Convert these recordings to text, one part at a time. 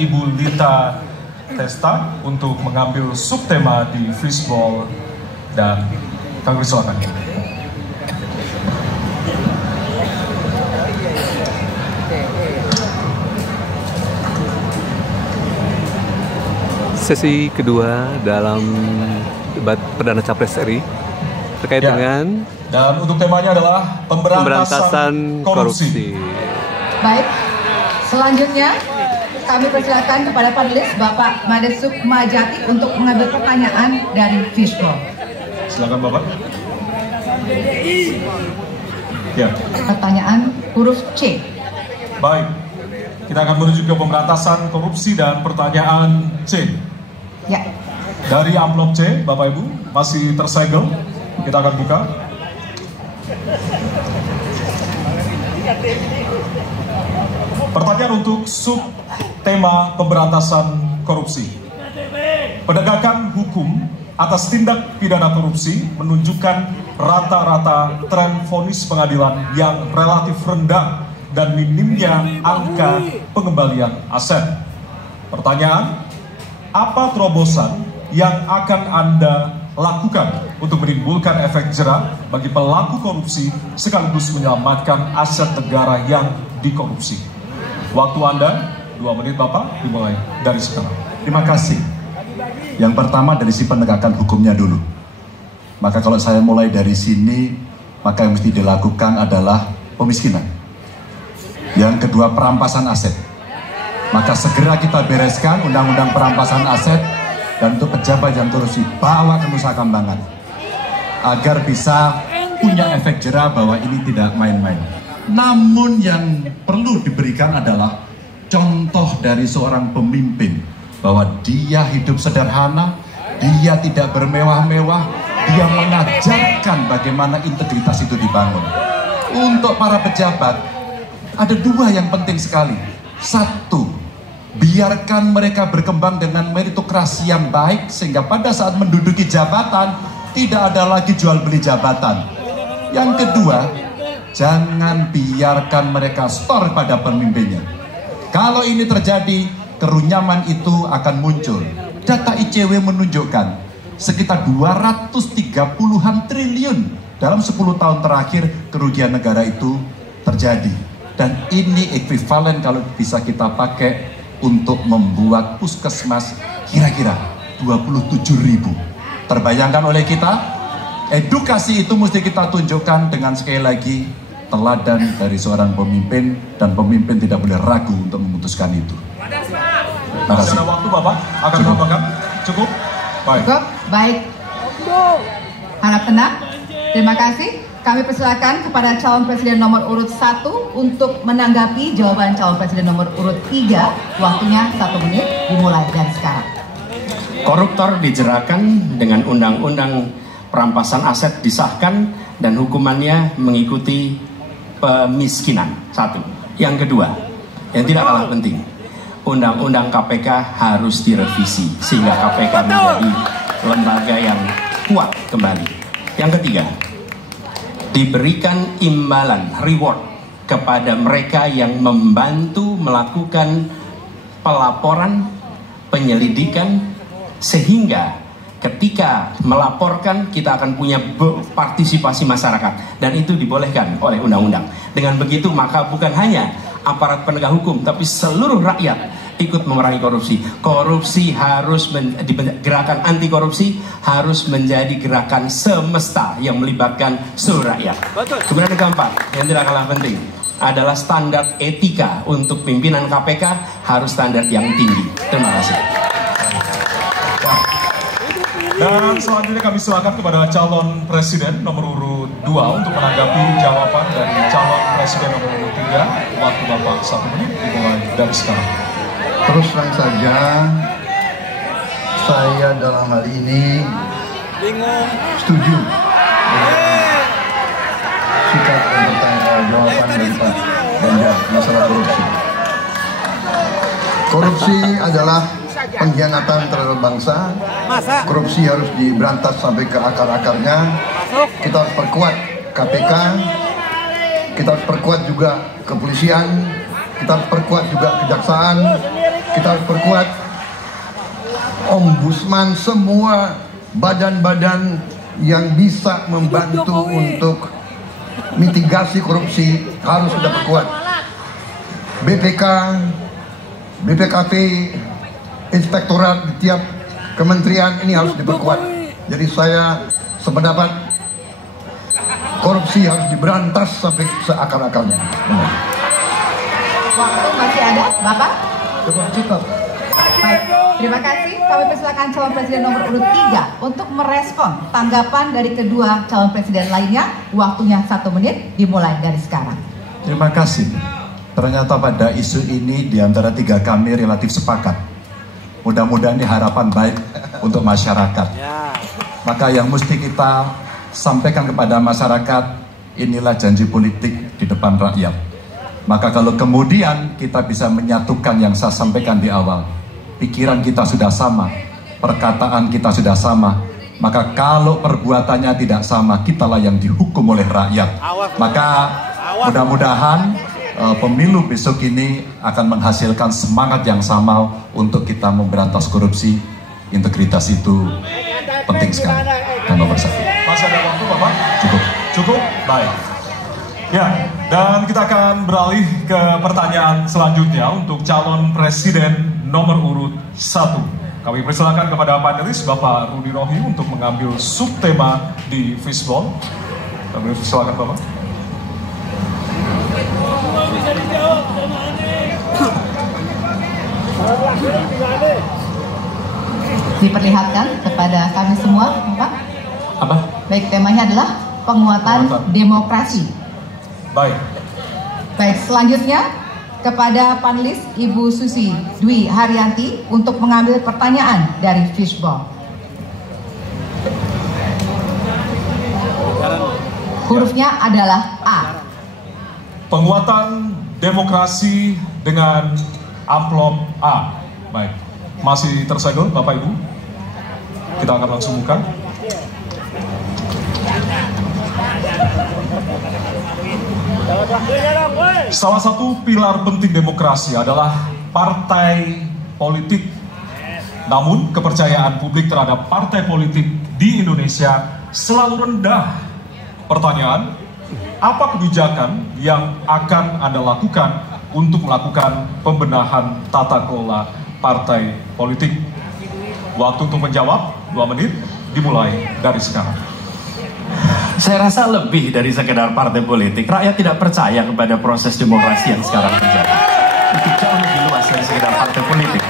Ibu Lita Testa untuk mengambil subtema di fishball, dan kami silakan. Sesi kedua dalam debat Perdana Capres RI terkait dengan, dan untuk temanya adalah pemberantasan korupsi. Baik, selanjutnya kami persilakan kepada panelis Bapak Made Sukmajati untuk mengambil pertanyaan dari fishball. Silakan Bapak. Ya. Pertanyaan huruf C. Baik, kita akan menuju ke pemberantasan korupsi dan pertanyaan C. Ya. Dari amplop C, Bapak Ibu, masih tersegel. Kita akan buka. Pertanyaan untuk subtema pemberantasan korupsi. Penegakan hukum atas tindak pidana korupsi menunjukkan rata-rata tren vonis pengadilan yang relatif rendah dan minimnya angka pengembalian aset. Pertanyaan, apa terobosan yang akan Anda lakukan untuk menimbulkan efek jera bagi pelaku korupsi sekaligus menyelamatkan aset negara yang dikorupsi? Waktu Anda 2 menit Bapak, dimulai dari sekarang. Terima kasih. Yang pertama dari si penegakan hukumnya dulu. Maka kalau saya mulai dari sini, maka yang mesti dilakukan adalah pemiskinan. Yang kedua, perampasan aset. Maka segera kita bereskan undang-undang perampasan aset, dan untuk pejabat yang korupsi bawa ke Nusa Kambangan agar bisa punya efek jera bahwa ini tidak main-main. Namun yang perlu diberikan adalah contoh dari seorang pemimpin bahwa dia hidup sederhana, dia tidak bermewah-mewah, dia mengajarkan bagaimana integritas itu dibangun. Untuk para pejabat ada 2 yang penting sekali. 1, biarkan mereka berkembang dengan meritokrasi yang baik sehingga pada saat menduduki jabatan tidak ada lagi jual beli jabatan. Yang kedua, jangan biarkan mereka store pada pemimpinnya. Kalau ini terjadi, kerunyaman itu akan muncul. Data ICW menunjukkan sekitar 230-an triliun dalam 10 tahun terakhir kerugian negara itu terjadi. Dan ini ekuivalen kalau bisa kita pakai untuk membuat puskesmas kira-kira 27.000. Terbayangkan oleh kita, edukasi itu mesti kita tunjukkan dengan sekali lagi teladan dari seorang pemimpin, dan pemimpin tidak boleh ragu untuk memutuskan itu. Terima kasih. Ada waktu Bapak, akan tambahkan. Cukup? Baik. Cukup? Baik. Harap tenang. Terima kasih. Kami persilakan kepada calon presiden nomor urut 1 untuk menanggapi jawaban calon presiden nomor urut 3. Waktunya 1 menit, dimulai dari sekarang. Koruptor dijeratkan dengan undang-undang perampasan aset disahkan dan hukumannya mengikuti pemiskinan. 1. Yang kedua, yang tidak kalah penting, undang-undang KPK harus direvisi sehingga KPK menjadi lembaga yang kuat kembali. Yang ketiga, diberikan imbalan, reward kepada mereka yang membantu melakukan pelaporan, penyelidikan, sehingga ketika melaporkan kita akan punya partisipasi masyarakat, dan itu dibolehkan oleh undang-undang. Dengan begitu maka bukan hanya aparat penegak hukum tapi seluruh rakyat ikut memerangi korupsi. Korupsi harus gerakan anti korupsi harus menjadi gerakan semesta yang melibatkan seluruh rakyat. Kemudian yang keempat, yang tidak kalah penting adalah standar etika untuk pimpinan KPK harus standar yang tinggi. Terima kasih. Dan selanjutnya kami silakan kepada calon presiden nomor urut 2 untuk menanggapi jawaban dari calon presiden nomor urut 3. Waktu Bapak 1 menit, dimulai dari sekarang. Terus terang saja, saya dalam hal ini setuju dengan sikap dan jawaban dari Pak Ganjar masalah korupsi. Korupsi adalah pengkhianatan terhadap bangsa. Korupsi harus diberantas sampai ke akar-akarnya. Kita harus perkuat KPK, kita harus perkuat juga kepolisian, kita harus perkuat juga kejaksaan, kita harus perkuat ombudsman, semua badan-badan yang bisa membantu untuk mitigasi korupsi harus kita perkuat. BPK, BPKP, inspektorat di tiap kementerian ini harus diperkuat. Jadi saya sependapat korupsi harus diberantas sampai seakar-akarnya. Waktu masih ada, Bapak? Cukup. Baik, terima kasih. Kami persilakan calon presiden nomor urut 3 untuk merespon tanggapan dari kedua calon presiden lainnya. Waktunya 1 menit, dimulai dari sekarang. Terima kasih. Ternyata pada isu ini di antara 3 kami relatif sepakat. Mudah-mudahan ini harapan baik untuk masyarakat. Maka yang mesti kita sampaikan kepada masyarakat, inilah janji politik di depan rakyat. Maka kalau kemudian kita bisa menyatukan yang saya sampaikan di awal, pikiran kita sudah sama, perkataan kita sudah sama, maka kalau perbuatannya tidak sama, kitalah yang dihukum oleh rakyat. Maka mudah-mudahan pemilu besok ini akan menghasilkan semangat yang sama untuk kita memberantas korupsi. Integritas itu penting sekali dan nomor 1. Masih ada waktu, Bapak? Cukup. Cukup? Baik. Ya, dan kita akan beralih ke pertanyaan selanjutnya untuk calon presiden nomor urut 1. Kami persilakan kepada panelis Bapak Rudi Rohi untuk mengambil subtema di fishball. Kami persilakan Bapak. Diperlihatkan kepada kami semua, Bapak. Apa? Baik, temanya adalah penguatan demokrasi. Baik. Baik, selanjutnya kepada panelis Ibu Susi Dwi Haryanti untuk mengambil pertanyaan dari fishball. Hurufnya adalah A. Penguatan demokrasi dengan amplop A. Baik. Masih tersegel Bapak Ibu? Kita akan langsung buka. Salah satu pilar penting demokrasi adalah partai politik. Namun kepercayaan publik terhadap partai politik di Indonesia selalu rendah. Pertanyaan, apa kebijakan yang akan Anda lakukan untuk melakukan pembenahan tata kelola partai politik? Waktu untuk menjawab 2 menit, dimulai dari sekarang. Saya rasa lebih dari sekedar partai politik. Rakyat tidak percaya kepada proses demokrasi yang sekarang terjadi. Itu jauh lebih luas dari sekedar partai politik.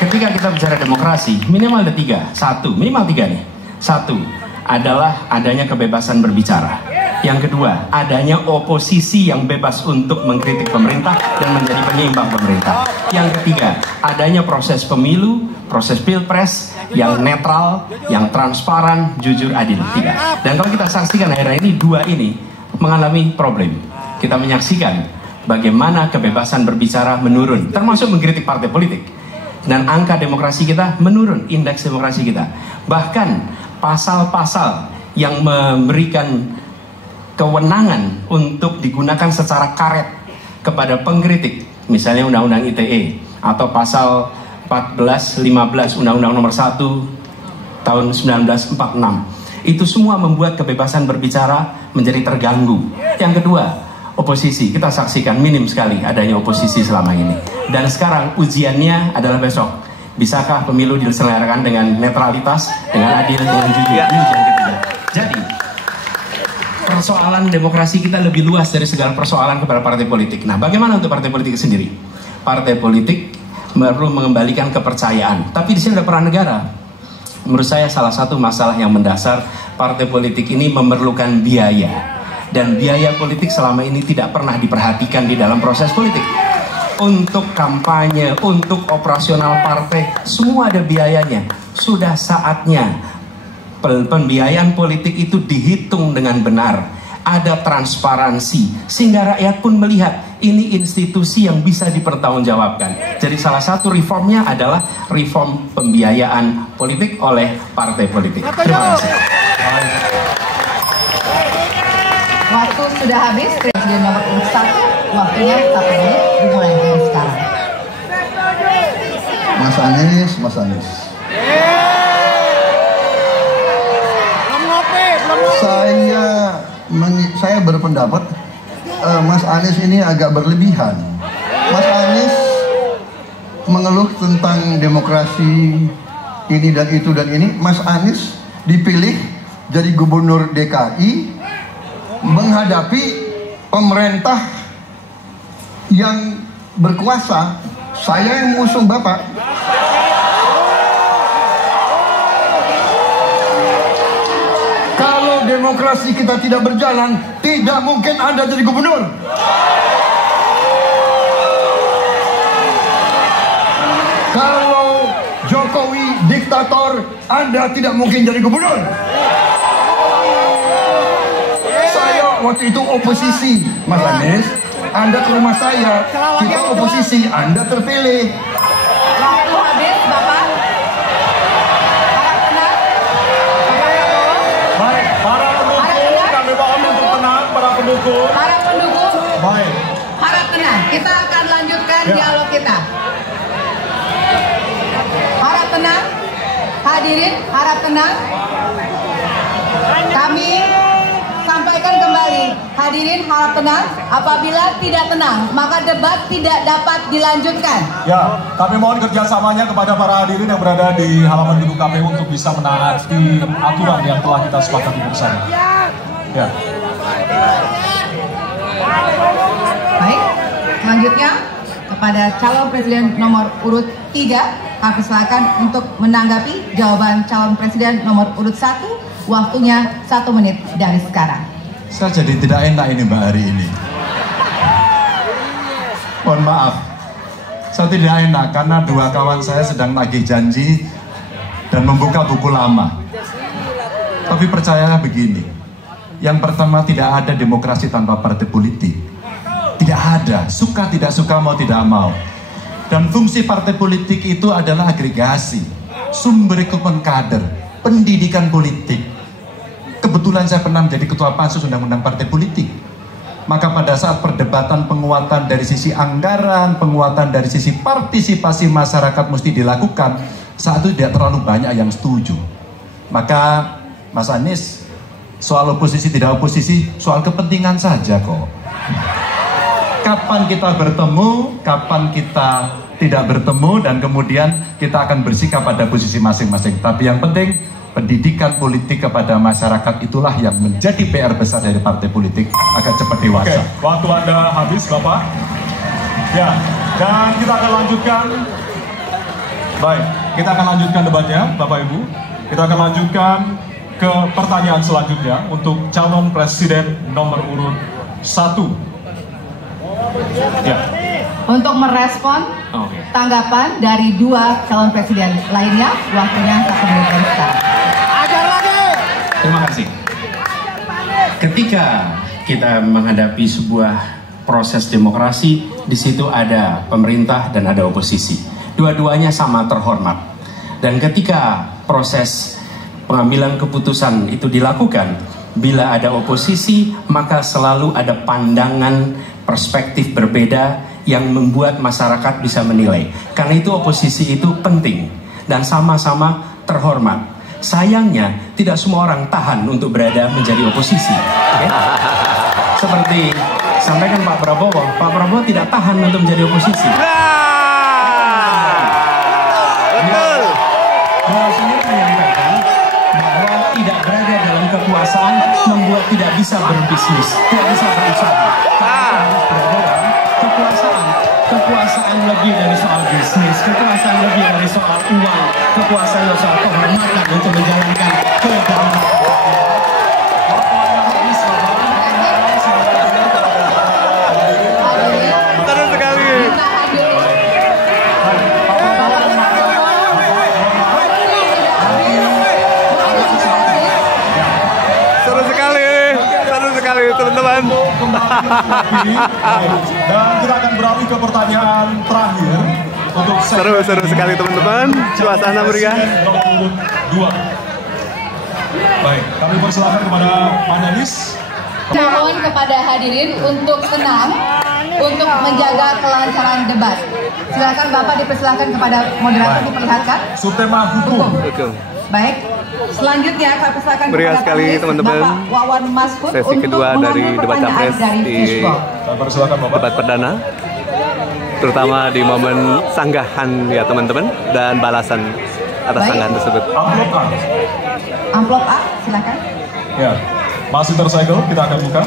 Ketika kita bicara demokrasi, minimal ada 3. 1, minimal 3 nih. 1 adalah adanya kebebasan berbicara. Yang kedua, adanya oposisi yang bebas untuk mengkritik pemerintah dan menjadi penyeimbang pemerintah. Yang ketiga, adanya proses pemilu, proses pilpres yang netral, yang transparan, jujur, adil. 3. Dan kalau kita saksikan akhirnya ini 2 ini mengalami problem. Kita menyaksikan bagaimana kebebasan berbicara menurun, termasuk mengkritik partai politik. Dan angka demokrasi kita menurun, indeks demokrasi kita. Bahkan pasal-pasal yang memberikan kewenangan untuk digunakan secara karet kepada pengkritik, misalnya Undang-Undang ITE atau pasal 14, 15 Undang-Undang nomor 1 tahun 1946, itu semua membuat kebebasan berbicara menjadi terganggu. Yang kedua, oposisi, kita saksikan minim sekali adanya oposisi selama ini. Dan sekarang ujiannya adalah besok. Bisakah pemilu diselenggarakan dengan netralitas, dengan adil, dengan jujur? Ini ujian ketiga. Jadi persoalan demokrasi kita lebih luas dari segala persoalan kepada partai politik. Nah, bagaimana untuk partai politik sendiri? Partai politik perlu mengembalikan kepercayaan. Tapi di sini ada peran negara. Menurut saya salah satu masalah yang mendasar, partai politik ini memerlukan biaya. Dan biaya politik selama ini tidak pernah diperhatikan di dalam proses politik. Untuk kampanye, untuk operasional partai, semua ada biayanya. Sudah saatnya pembiayaan politik itu dihitung dengan benar, ada transparansi, sehingga rakyat pun melihat ini institusi yang bisa dipertanggungjawabkan. Jadi salah satu reformnya adalah reform pembiayaan politik oleh partai politik. Terima kasih. Waktu sudah habis, presiden nomor urut 1, waktunya 1 menit, dimulai dari sekarang. Mas Anies. Saya berpendapat Mas Anies ini agak berlebihan. Mas Anies mengeluh tentang demokrasi ini dan itu dan ini. Mas Anies dipilih jadi gubernur DKI menghadapi pemerintah yang berkuasa. Saya yang mengusung Bapak. Kalau demokrasi kita tidak berjalan, tidak mungkin Anda jadi gubernur. Kalau Jokowi diktator, Anda tidak mungkin jadi gubernur. Saya waktu itu oposisi, Mas Anies. Anda ke rumah saya, kita oposisi, Anda terpilih. Waktu habis, Bapak. Harap tenang. Baik, para pendukung, kami mohon untuk tenang, para pendukung. Para pendukung, Baik. harap tenang. Kita akan lanjutkan dialog kita. Harap tenang. Hadirin, harap tenang. Kami sampaikan kembali. Hadirin, harap tenang. Apabila tidak tenang, maka debat tidak dapat dilanjutkan. Ya, kami mohon kerjasamanya kepada para hadirin yang berada di halaman gedung KPU untuk bisa menaati aturan yang telah kita sepakati bersama. Ya. Baik, selanjutnya kepada calon presiden nomor urut 3, kami silakan untuk menanggapi jawaban calon presiden nomor urut 1. Waktunya 1 menit dari sekarang. Saya jadi tidak enak ini Mbak hari ini. Mohon maaf, saya tidak enak karena dua kawan saya sedang nagih janji dan membuka buku lama. Tapi percayalah begini, yang pertama tidak ada demokrasi tanpa partai politik. Tidak ada, suka tidak suka, mau tidak mau. Dan fungsi partai politik itu adalah agregasi, sumber rekrutmen kader, pendidikan politik. Kebetulan saya pernah menjadi ketua pansus undang-undang partai politik. Maka pada saat perdebatan penguatan dari sisi anggaran, penguatan dari sisi partisipasi masyarakat mesti dilakukan, saat itu tidak terlalu banyak yang setuju. Maka Mas Anies, soal oposisi tidak oposisi, soal kepentingan saja kok. Kapan kita bertemu, kapan kita tidak bertemu, dan kemudian kita akan bersikap pada posisi masing-masing. Tapi yang penting, pendidikan politik kepada masyarakat itulah yang menjadi PR besar dari partai politik agar cepat dewasa. Oke, waktu Anda habis, Bapak. Ya, dan kita akan lanjutkan. Baik, kita akan lanjutkan debatnya, Bapak Ibu. Kita akan lanjutkan ke pertanyaan selanjutnya untuk calon presiden nomor urut 1. Ya. Untuk merespon tanggapan dari 2 calon presiden lainnya, waktunya 1 menit dari sekarang. Terima kasih. Ketika kita menghadapi sebuah proses demokrasi, di situ ada pemerintah dan ada oposisi. Dua-duanya sama terhormat. Dan ketika proses pengambilan keputusan itu dilakukan, bila ada oposisi, maka selalu ada pandangan perspektif berbeda yang membuat masyarakat bisa menilai. Karena itu oposisi itu penting dan sama-sama terhormat. Sayangnya tidak semua orang tahan untuk berada menjadi oposisi. Okay? Seperti sampaikan Pak Prabowo tidak tahan untuk menjadi oposisi. Beliau sendiri menyampaikan bahwa tidak berada dalam kekuasaan membuat tidak bisa berbisnis, tidak bisa berusaha. Harus berada dalam kekuasaan lebih dari soal bisnis, kekuasaan lebih dari soal uang, kekuasaan soal kehormatan untuk menjalankan kehidupan. Terus sekali. Seru sekali teman-teman. Dan kita akan beralih ke pertanyaan terakhir untuk Seru sekali teman-teman. Suasana meriah. nomor 2. Baik, kami persilakan kepada panelis. Mohon kepada hadirin untuk tenang. untuk menjaga kelancaran debat. Silakan Bapak dipersilakan kepada moderator diperlihatkan. Subtema hukum. Baik. Selanjutnya kami persilakan Meriah kepada sekali, panelis teman-teman. Bapak Wawan Masfud Sesi untuk kedua dari mengambil debat pertanyaan capres dari di Fishball. Persilakan Bapak. debat perdana, terutama di momen sanggahan ya teman-teman dan balasan atas Baik. sanggahan tersebut. Amplop A. Amplop A, silakan. Ya, masih tersegel, kita akan buka.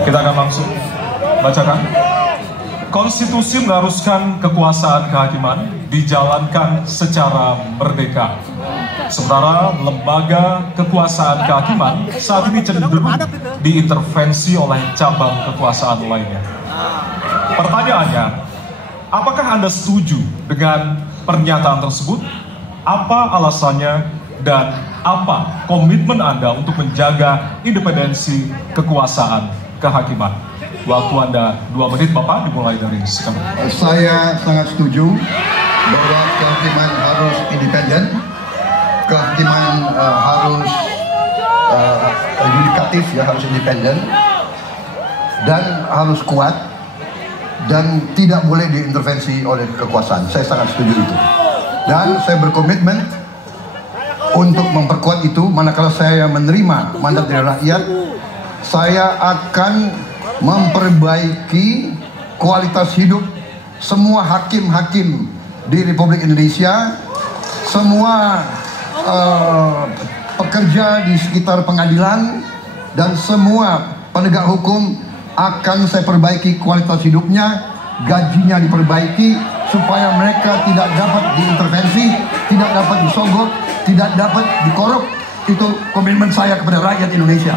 Kita akan langsung bacakan. Konstitusi mengharuskan kekuasaan kehakiman dijalankan secara merdeka. Sementara lembaga kekuasaan kehakiman saat ini cenderung diintervensi oleh cabang kekuasaan lainnya. Pertanyaannya, apakah Anda setuju dengan pernyataan tersebut? Apa alasannya dan apa komitmen Anda untuk menjaga independensi kekuasaan kehakiman? Waktu Anda 2 menit, Bapak, dimulai dari sekarang. Saya sangat setuju bahwa kehakiman harus independen, kehakiman harus yudikatif, ya, harus independen dan harus kuat dan tidak boleh diintervensi oleh kekuasaan. Saya sangat setuju itu dan saya berkomitmen untuk memperkuat itu. Manakala saya menerima mandat dari rakyat, saya akan memperbaiki kualitas hidup semua hakim-hakim di Republik Indonesia, semua pekerja di sekitar pengadilan dan semua penegak hukum akan saya perbaiki kualitas hidupnya, gajinya diperbaiki supaya mereka tidak dapat diintervensi, tidak dapat disogok, tidak dapat dikorup. Itu komitmen saya kepada rakyat Indonesia.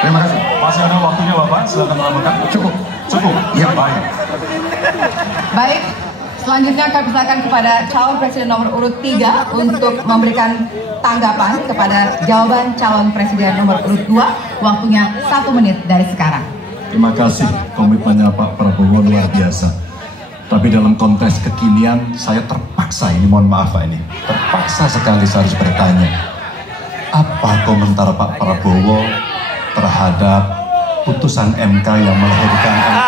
Terima kasih. Masih ada waktunya, Bapak, silakan melaporkan. Cukup. Cukup. Ya. Baik. Baik, selanjutnya kami persilakan kepada calon presiden nomor urut 3 untuk memberikan tanggapan kepada jawaban calon presiden nomor urut 2. Waktunya 1 menit dari sekarang. Terima kasih, komitmennya Pak Prabowo luar biasa. Tapi dalam konteks kekinian, saya terpaksa, ini mohon maaf Pak, ini terpaksa sekali saya harus bertanya, apa komentar Pak Prabowo terhadap putusan MK yang melahirkan MK?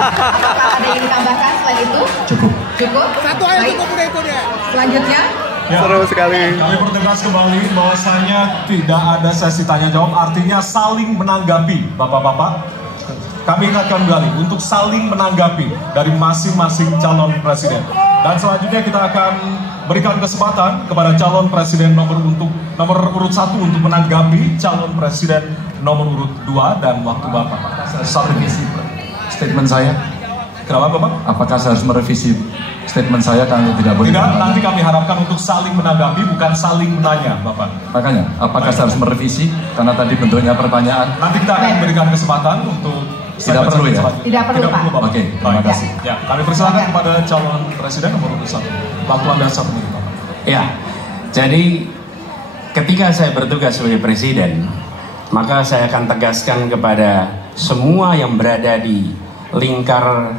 Apakah ada yang ditambahkan selain itu? Cukup. Cukup? Satu aja Baik. cukup udah itu dia. Selanjutnya, Seru sekali. Kami pertegas kembali bahwasanya tidak ada sesi tanya jawab, artinya saling menanggapi, Bapak-bapak. Kami ingatkan kembali untuk saling menanggapi dari masing-masing calon presiden. Dan selanjutnya kita akan berikan kesempatan kepada calon presiden nomor urut 1 untuk menanggapi calon presiden nomor urut 2 dan waktu Bapak. Satu misi statement saya. Kenapa Bapak? Apakah saya harus merevisi statement saya kalau tidak boleh? Tidak, nanti kami harapkan untuk saling menanggapi, bukan saling menanya, Bapak. Makanya, apakah saya harus merevisi? Karena tadi bentuknya pertanyaan. Nanti kita akan berikan kesempatan untuk tidak perlu ya? Tidak perlu, Pak. Bapak. Oke, terima kasih. Ya, kami persilakan kepada calon presiden nomor urut 1. Waktu Anda 1 menit, Bapak. Ya, jadi ketika saya bertugas sebagai presiden, maka saya akan tegaskan kepada semua yang berada di lingkar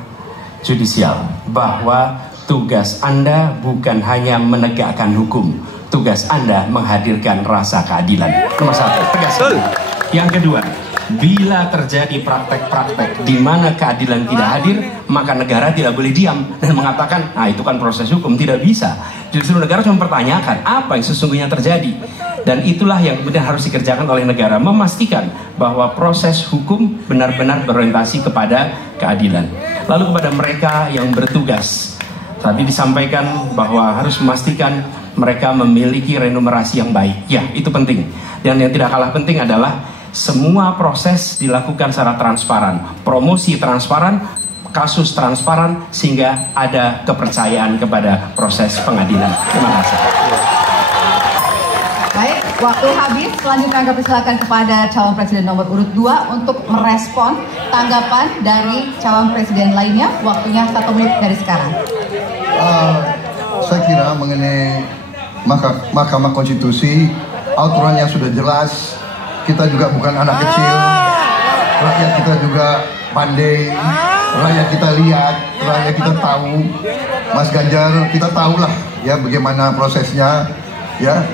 judisial bahwa tugas Anda bukan hanya menegakkan hukum, tugas Anda menghadirkan rasa keadilan. Nomor 1, tegaskan. Yang kedua, bila terjadi praktek-praktek di mana keadilan tidak hadir, maka negara tidak boleh diam dan mengatakan, nah itu kan proses hukum. Tidak bisa. Justru negara harus mempertanyakan apa yang sesungguhnya terjadi. Dan itulah yang kemudian harus dikerjakan oleh negara, memastikan bahwa proses hukum benar-benar berorientasi kepada keadilan. Lalu kepada mereka yang bertugas, tadi disampaikan bahwa harus memastikan mereka memiliki remunerasi yang baik. Ya, itu penting. Dan yang tidak kalah penting adalah semua proses dilakukan secara transparan, promosi transparan, kasus transparan, sehingga ada kepercayaan kepada proses pengadilan. Terima kasih. baik, waktu habis. Selanjutnya kami persilakan kepada calon presiden nomor urut 2 untuk merespon tanggapan dari calon presiden lainnya. Waktunya 1 menit dari sekarang. Saya kira mengenai Mahkamah Konstitusi, aturannya sudah jelas. Kita juga bukan anak kecil, rakyat kita juga pandai, rakyat kita lihat, rakyat kita tahu. Mas Ganjar, kita tahulah ya bagaimana prosesnya, ya.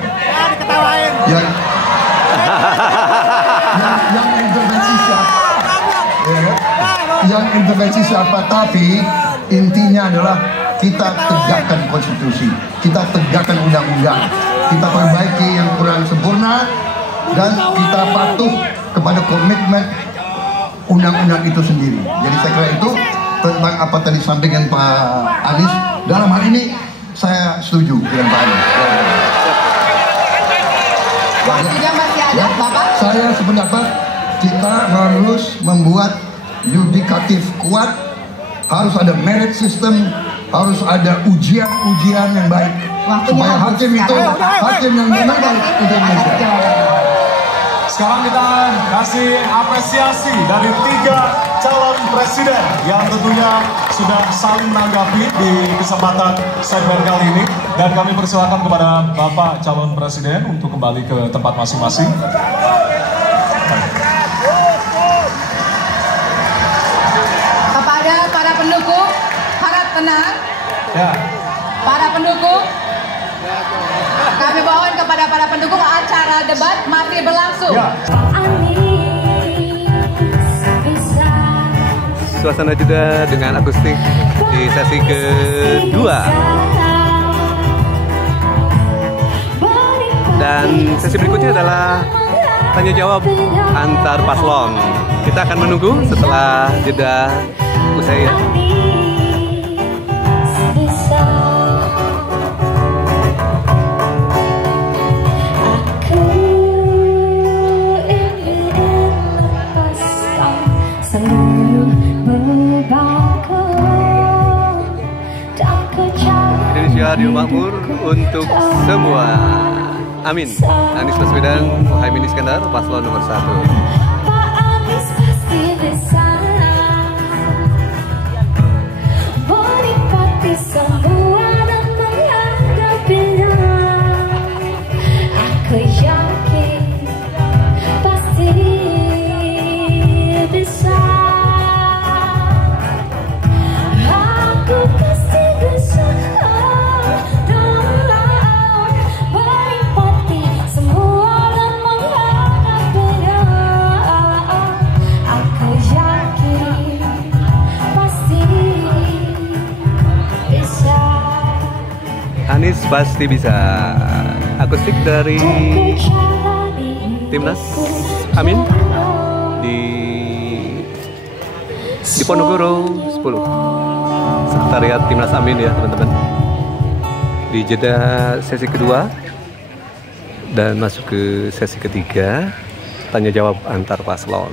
Yang intervensi siapa? Ya, yang intervensi siapa? Tapi intinya adalah kita tegakkan konstitusi, kita tegakkan undang-undang, kita perbaiki yang kurang sempurna, dan kita patuh kepada komitmen undang-undang itu sendiri. Jadi saya kira itu tentang apa tadi disampaikan Pak Anies. Dalam hal ini saya setuju dengan Pak Anies. Waktunya masih ada, Bapak? Saya sependapat kita harus membuat yudikatif kuat, harus ada merit system, harus ada ujian-ujian yang baik. Supaya hakim itu hakim yang benar baik untuk Indonesia. Sekarang kita kasih apresiasi dari 3 calon presiden yang tentunya sudah saling menanggapi di kesempatan segmen kali ini. Dan kami persilakan kepada Bapak calon presiden untuk kembali ke tempat masing-masing. Kepada para pendukung, harap tenang. Ya. Para pendukung, kami mohon kepada para pendukung, acara debat masih berlangsung. Ya. Suasana jeda dengan akustik di sesi kedua. Dan sesi berikutnya adalah tanya jawab antar paslon. Kita akan menunggu setelah jeda usai ya. Indonesia Adil Makmur untuk semua. Amin. Anies Baswedan, Muhaimin Iskandar, paslon nomor 1. Anies pasti bisa. Akustik dari Timnas Amin di Ponorogo 10. Sekretariat Timnas Amin ya teman-teman. Di jeda sesi kedua dan masuk ke sesi ketiga, tanya jawab antar paslon.